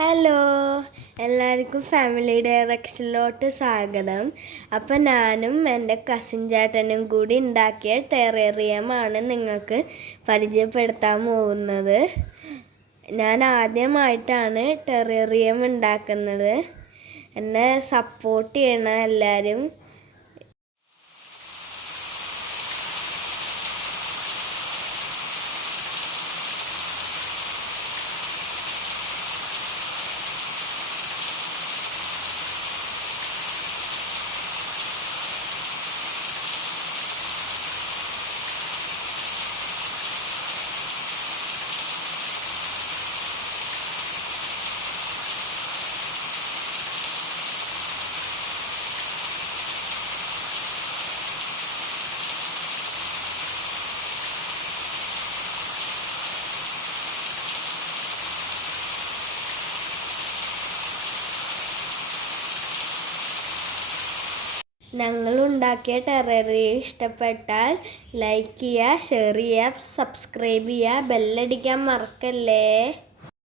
Hello, എല്ലാവർക്കും family ഡയറക്ഷനിലോട്ട് സ്വാഗതം. അപ്പം ഞാനും എൻ്റെ കസിൻ ചേട്ടനും കൂടി ഉണ്ടാക്കിയ ടെറേറിയമാണ് നിങ്ങൾക്ക് പരിചയപ്പെടുത്താൻ പോകുന്നത്. ഞാൻ ആദ്യമായിട്ടാണ് ടെറേറിയം ഉണ്ടാക്കുന്നത്. എന്നെ സപ്പോർട്ട് ചെയ്യണം എല്ലാവരും. ഞങ്ങൾ ഉണ്ടാക്കിയ ടെറേറിയം ഇഷ്ടപ്പെട്ടാൽ ലൈക്ക് ചെയ്യുക, ഷെയർ ചെയ്യുക, സബ്സ്ക്രൈബ് ചെയ്യുക, ബെല്ലടിക്കാൻ മറക്കല്ലേ.